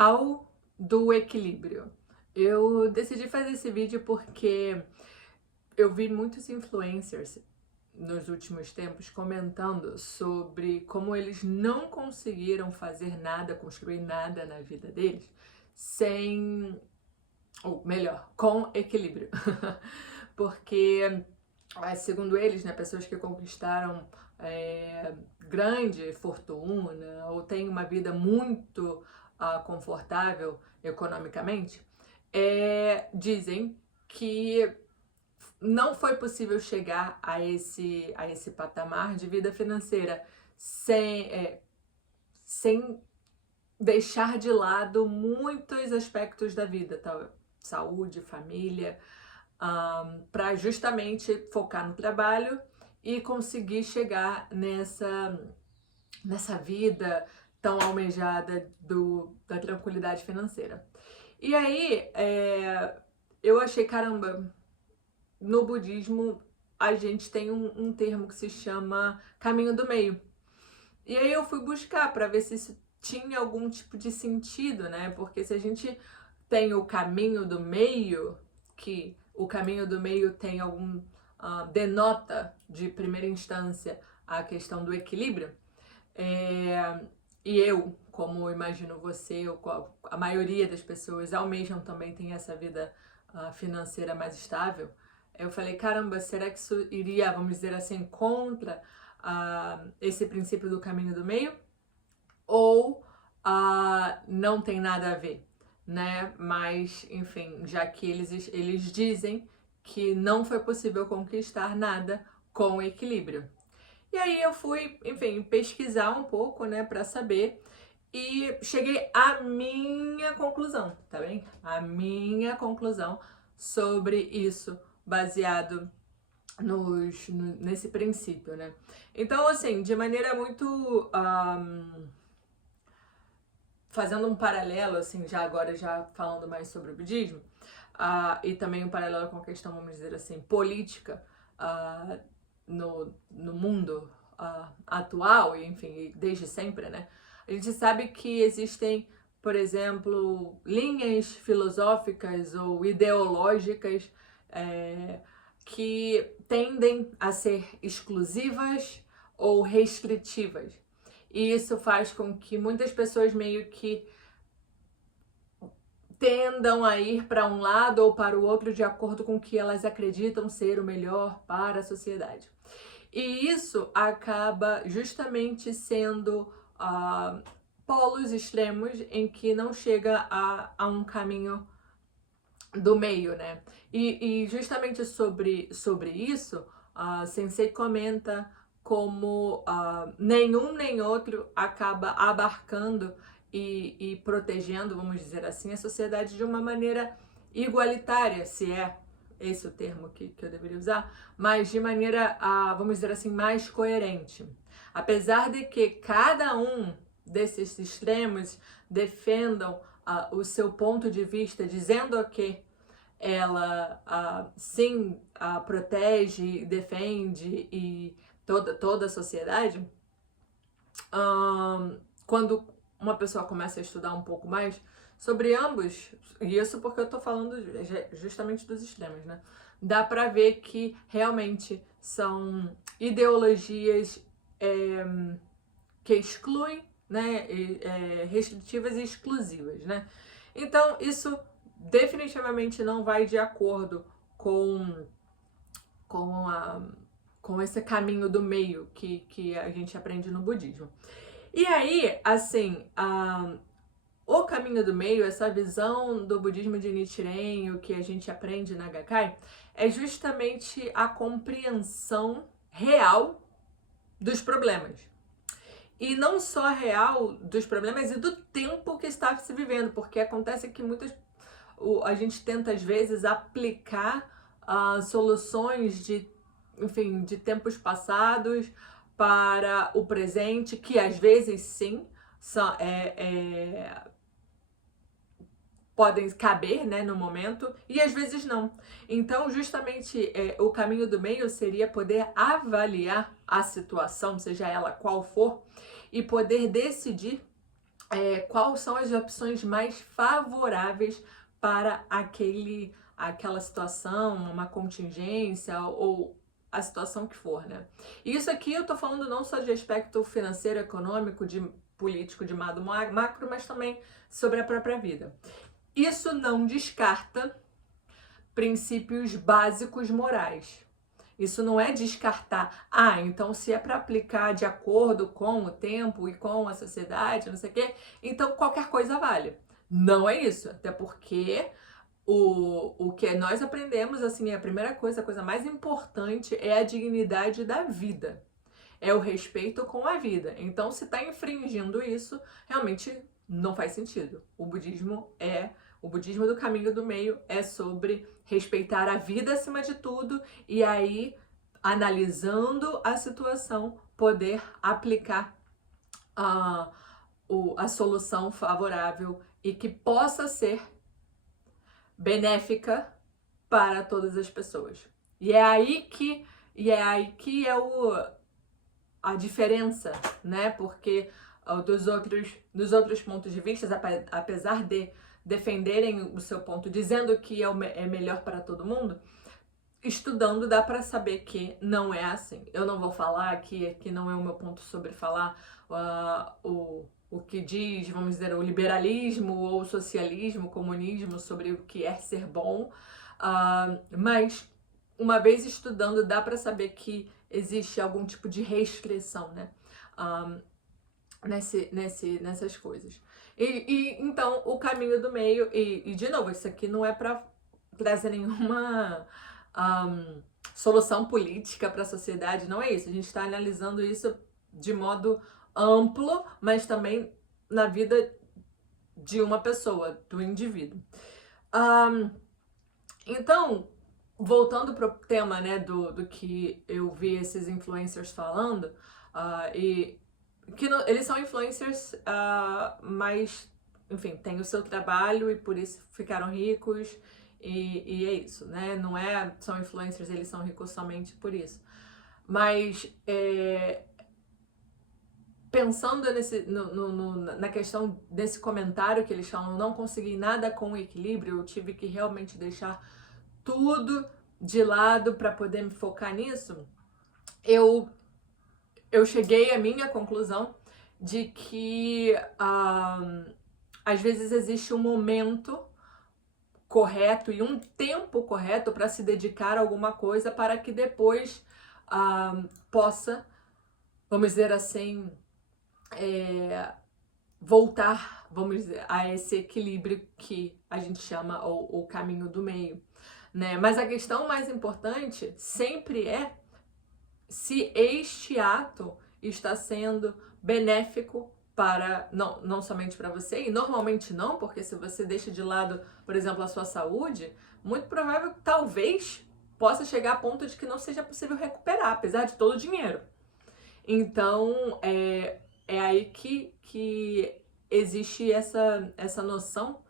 tal do equilíbrio? Eu decidi fazer esse vídeo porque eu vi muitos influencers nos últimos tempos comentando sobre como eles não conseguiram fazer nada, construir nada na vida deles sem, ou melhor, com equilíbrio. Porque, segundo eles, né, pessoas que conquistaram grande fortuna ou têm uma vida muito confortável economicamente, dizem que não foi possível chegar a esse patamar de vida financeira sem deixar de lado muitos aspectos da vida, tá? Saúde, família, para justamente focar no trabalho e conseguir chegar nessa vida tão almejada da tranquilidade financeira. E aí, eu achei, caramba, no budismo a gente tem um termo que se chama caminho do meio. E aí eu fui buscar para ver se isso tinha algum tipo de sentido, né? Porque se a gente tem o caminho do meio, que o caminho do meio tem denota de primeira instância a questão do equilíbrio, e eu, como imagino você, a maioria das pessoas almejam também tem essa vida financeira mais estável. Eu falei, caramba, será que isso iria, vamos dizer assim, contra esse princípio do caminho do meio? Ou não tem nada a ver, né? Mas, enfim, já que eles dizem que não foi possível conquistar nada com equilíbrio. E aí eu fui, enfim, pesquisar um pouco, né, para saber e cheguei à minha conclusão, tá bem? A minha conclusão sobre isso, baseado nesse princípio, né? Então, assim, de maneira muito fazendo um paralelo, assim, já falando mais sobre o budismo, e também um paralelo com a questão, vamos dizer assim, política no mundo atual, e enfim, desde sempre, né? A gente sabe que existem, por exemplo, linhas filosóficas ou ideológicas que tendem a ser exclusivas ou restritivas. E isso faz com que muitas pessoas meio que tendam a ir para um lado ou para o outro de acordo com o que elas acreditam ser o melhor para a sociedade. E isso acaba justamente sendo polos extremos em que não chega a um caminho do meio, né? E justamente sobre isso, Sensei comenta como nenhum nem outro acaba abarcando e protegendo, vamos dizer assim, a sociedade de uma maneira igualitária, se é esse o termo que eu deveria usar, mas de maneira, vamos dizer assim, mais coerente. Apesar de que cada um desses extremos defendam o seu ponto de vista, dizendo que ela sim protege, defende e toda a sociedade, quando uma pessoa começa a estudar um pouco mais sobre ambos, e isso porque eu tô falando justamente dos extremos, né? Dá pra ver que realmente são ideologias que excluem, né? Restritivas e exclusivas, né? Então, isso definitivamente não vai de acordo com esse caminho do meio que a gente aprende no budismo. E aí, assim, o caminho do meio, essa visão do budismo de Nichiren, o que a gente aprende na Gakkai, é justamente a compreensão real dos problemas. E não só real dos problemas e do tempo que está se vivendo, porque acontece que a gente tenta às vezes aplicar soluções enfim, de tempos passados para o presente, que às vezes sim podem caber, né, no momento, e às vezes não. Então, justamente, o caminho do meio seria poder avaliar a situação, seja ela qual for, e poder decidir quais são as opções mais favoráveis para aquela situação, uma contingência ou a situação que for, né? E isso aqui eu tô falando não só de aspecto financeiro, econômico, de político, de modo macro, mas também sobre a própria vida. Isso não descarta princípios básicos morais. Isso não é descartar, então se é para aplicar de acordo com o tempo e com a sociedade, não sei o quê, então qualquer coisa vale. Não é isso, até porque o que nós aprendemos, assim, a primeira coisa, a coisa mais importante é a dignidade da vida. É o respeito com a vida. Então, se está infringindo isso, realmente não faz sentido. O budismo do caminho do meio é sobre respeitar a vida acima de tudo e aí, analisando a situação, poder aplicar a solução favorável e que possa ser benéfica para todas as pessoas. E é aí que é a diferença, né? Porque dos outros pontos de vista, apesar de defenderem o seu ponto, dizendo que é melhor para todo mundo, estudando dá para saber que não é assim. Eu não vou falar aqui, que não é o meu ponto sobre falar o que diz, vamos dizer, o liberalismo ou o socialismo, o comunismo, sobre o que é ser bom, mas uma vez estudando dá para saber que existe algum tipo de restrição, né? Nessas coisas. E então o caminho do meio, e de novo, isso aqui não é para trazer nenhuma solução política para a sociedade, não é isso. A gente está analisando isso de modo amplo, mas também na vida de uma pessoa, do indivíduo. Então, voltando para o tema, né, do que eu vi esses influencers falando, e que eles são influencers, mas, enfim, têm o seu trabalho e por isso ficaram ricos, e é isso, né? Não são influencers, eles são ricos somente por isso. Mas, pensando na questão desse comentário que eles falam, não consegui nada com equilíbrio, eu tive que realmente deixar tudo de lado para poder me focar nisso, eu cheguei à minha conclusão de que às vezes existe um momento correto e um tempo correto para se dedicar a alguma coisa para que depois possa, vamos dizer assim, voltar, vamos dizer, a esse equilíbrio que a gente chama o caminho do meio, né? Mas a questão mais importante sempre é se este ato está sendo benéfico para, não somente para você, e normalmente não, porque se você deixa de lado, por exemplo, a sua saúde, muito provável que talvez possa chegar a ponto de que não seja possível recuperar, apesar de todo o dinheiro. Então, é aí que existe essa noção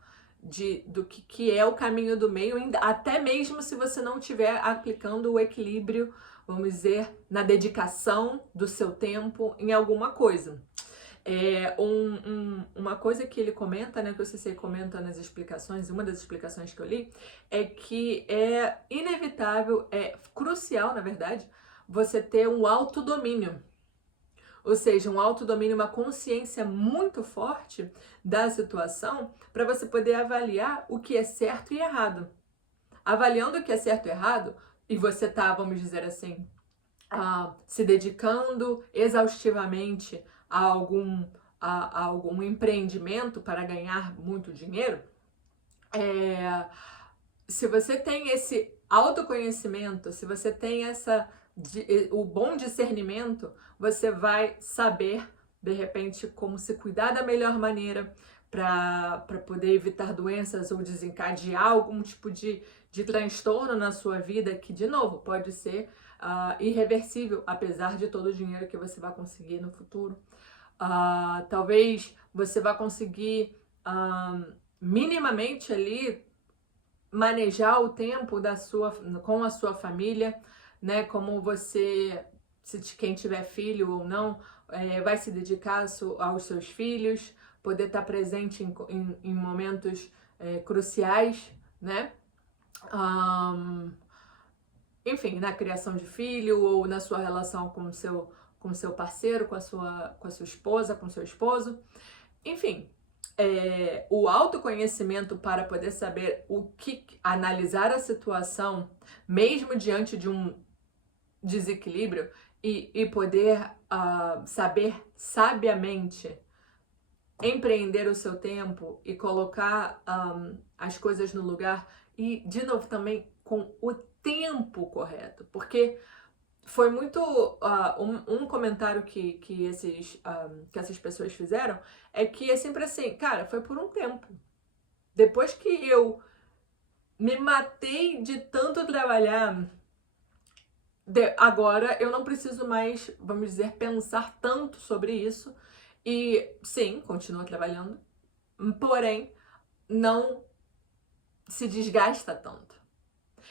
do que é o caminho do meio, até mesmo se você não estiver aplicando o equilíbrio, vamos dizer, na dedicação do seu tempo em alguma coisa. Uma coisa que ele comenta, né, que o CC comenta nas explicações, uma das explicações que eu li, é que é inevitável, é crucial, na verdade, você ter um autodomínio. Ou seja, um autodomínio, uma consciência muito forte da situação para você poder avaliar o que é certo e errado. Avaliando o que é certo e errado, e você tá, vamos dizer assim, se dedicando exaustivamente a algum empreendimento para ganhar muito dinheiro, se você tem esse autoconhecimento, se você tem o bom discernimento, você vai saber, de repente, como se cuidar da melhor maneira para poder evitar doenças ou desencadear algum tipo de transtorno na sua vida que, de novo, pode ser irreversível, apesar de todo o dinheiro que você vai conseguir no futuro. Talvez você vá conseguir minimamente ali manejar o tempo com a sua família, né? Como você, quem tiver filho ou não, vai se dedicar aos seus filhos, poder estar presente em momentos cruciais, né? Enfim, na criação de filho ou na sua relação com o seu parceiro, com a sua esposa, com o seu esposo. Enfim, o autoconhecimento para poder saber analisar a situação, mesmo diante de um desequilíbrio, e poder saber sabiamente empreender o seu tempo e colocar as coisas no lugar, e de novo também com o tempo correto, porque foi muito um comentário que essas pessoas fizeram, é que é sempre assim, cara, foi por um tempo. Depois que eu me matei de tanto trabalhar, agora eu não preciso mais, vamos dizer, pensar tanto sobre isso. E sim, continuo trabalhando, porém não se desgasta tanto.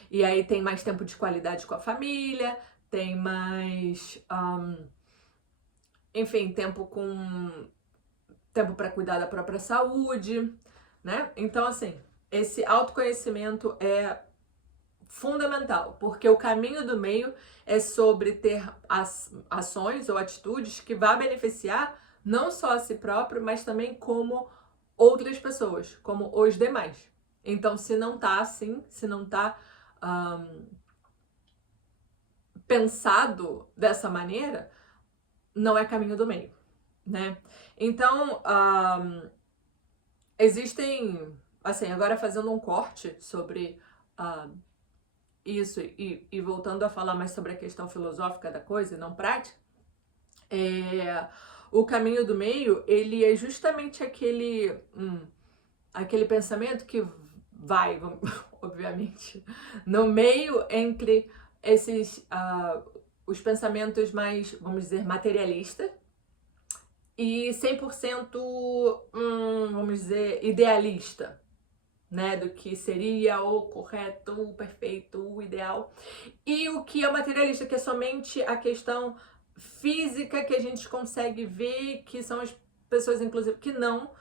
E aí tem mais tempo de qualidade com a família, tem mais, enfim, tempo para cuidar da própria saúde, né? Então, assim, esse autoconhecimento é fundamental, porque o caminho do meio é sobre ter ações ou atitudes que vá beneficiar não só a si próprio, mas também como outras pessoas, como os demais. Então, se não tá assim, se não tá pensado dessa maneira, não é caminho do meio, né? Então, existem, assim, agora fazendo um corte sobre isso e voltando a falar mais sobre a questão filosófica da coisa e não prática, o caminho do meio, ele é justamente aquele pensamento que vai, obviamente, no meio entre esses os pensamentos mais, vamos dizer, materialistas e 100%, vamos dizer, idealista, né, do que seria o correto, o perfeito, o ideal, e o que é materialista, que é somente a questão física que a gente consegue ver, que são as pessoas, inclusive, que não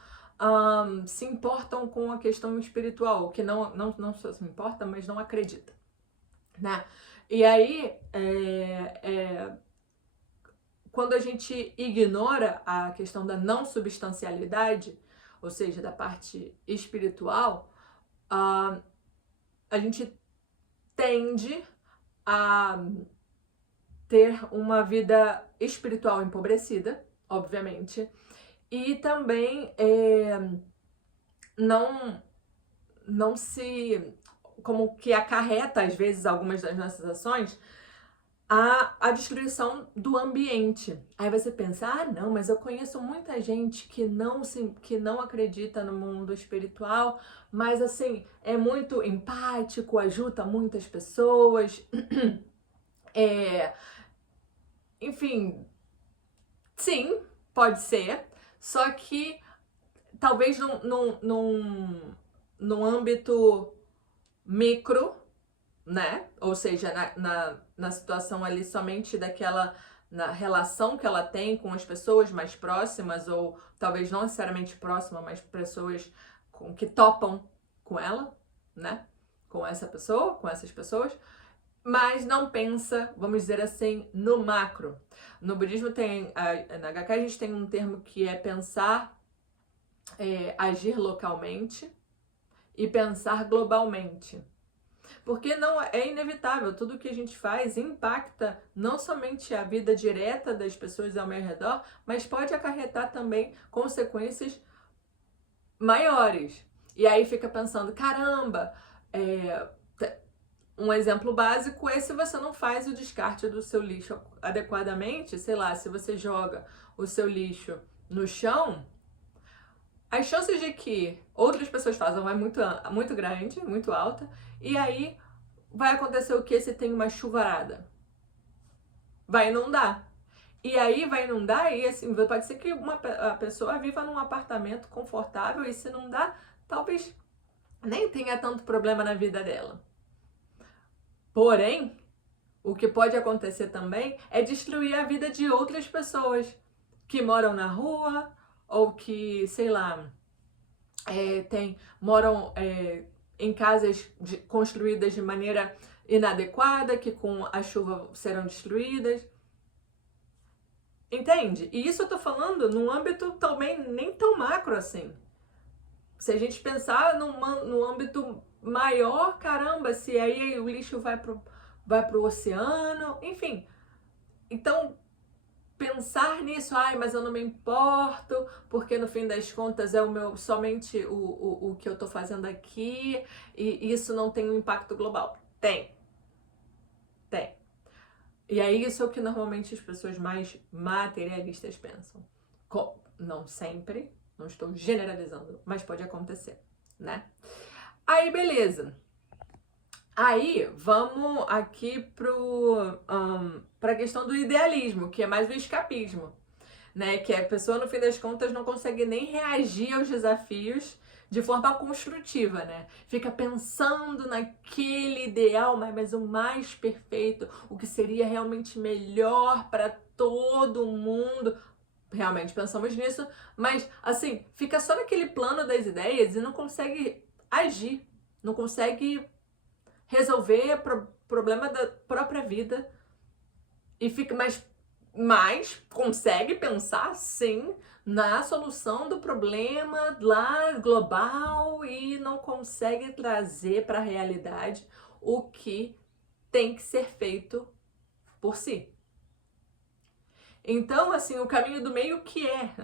se importam com a questão espiritual, que não só se importa, mas não acredita, né? E aí, quando a gente ignora a questão da não substancialidade, ou seja, da parte espiritual, a gente tende a ter uma vida espiritual empobrecida, obviamente, e também não se, como que acarreta às vezes algumas das nossas ações a destruição do ambiente. Aí você pensa, não, mas eu conheço muita gente que não acredita no mundo espiritual, mas assim, é muito empático, ajuda muitas pessoas, enfim, sim, pode ser, só que talvez num âmbito micro, né? Ou seja, na situação ali somente na relação que ela tem com as pessoas mais próximas, ou talvez não necessariamente próxima, mas pessoas que topam com ela, né? Com essa pessoa, com essas pessoas, mas não pensa, vamos dizer assim, no macro. No budismo na HK a gente tem um termo que é pensar, agir localmente e pensar globalmente. Porque não é inevitável, tudo que a gente faz impacta não somente a vida direta das pessoas ao meu redor, mas pode acarretar também consequências maiores. E aí fica pensando, caramba, um exemplo básico é se você não faz o descarte do seu lixo adequadamente, sei lá, se você joga o seu lixo no chão, as chances de que outras pessoas façam é muito grande, muito alta, e aí vai acontecer o que se tem uma chuvarada? Vai inundar. E aí vai inundar e assim, pode ser que a pessoa viva num apartamento confortável e se inundar, talvez nem tenha tanto problema na vida dela. Porém, o que pode acontecer também é destruir a vida de outras pessoas que moram na rua ou que, sei lá, moram em casas construídas de maneira inadequada, que com a chuva serão destruídas. Entende? E isso eu tô falando num âmbito também nem tão macro assim. Se a gente pensar no âmbito maior, caramba, se aí o lixo vai pro oceano, enfim. Então, pensar nisso, mas eu não me importo, porque no fim das contas é somente o que eu tô fazendo aqui, e isso não tem um impacto global. Tem. E aí isso é o que normalmente as pessoas mais materialistas pensam. Não sempre, não estou generalizando, mas pode acontecer, né? Aí, beleza. Aí, vamos aqui pra questão do idealismo, que é mais o escapismo, né? Que a pessoa, no fim das contas, não consegue nem reagir aos desafios de forma construtiva, né? Fica pensando naquele ideal, mas o mais perfeito, o que seria realmente melhor para todo mundo. Realmente pensamos nisso, mas assim, fica só naquele plano das ideias e não consegue agir, não consegue resolver problema da própria vida e fica mas consegue pensar sim na solução do problema lá global e não consegue trazer para a realidade o que tem que ser feito por si. Então, assim, o caminho do meio que é?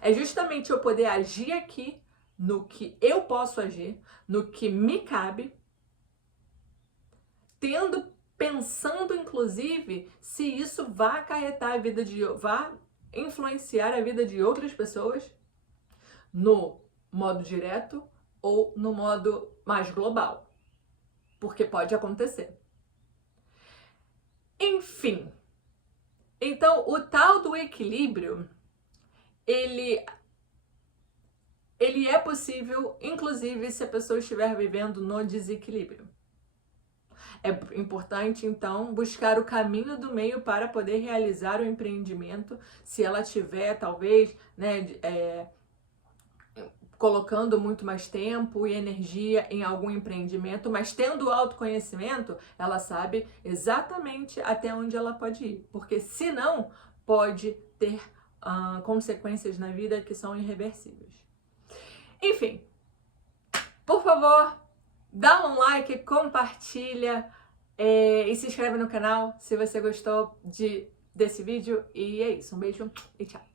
É justamente eu poder agir aqui no que eu posso agir, no que me cabe, pensando inclusive se isso vai acarretar a vida vai influenciar a vida de outras pessoas no modo direto ou no modo mais global, porque pode acontecer. Enfim, então o tal do equilíbrio, ele é possível, inclusive se a pessoa estiver vivendo no desequilíbrio. É importante, então, buscar o caminho do meio para poder realizar o empreendimento, se ela tiver, talvez, né, colocando muito mais tempo e energia em algum empreendimento, mas tendo autoconhecimento, ela sabe exatamente até onde ela pode ir, porque senão pode ter consequências na vida que são irreversíveis. Enfim, por favor, dá um like, compartilha e se inscreve no canal se você gostou desse vídeo. E é isso, um beijo e tchau!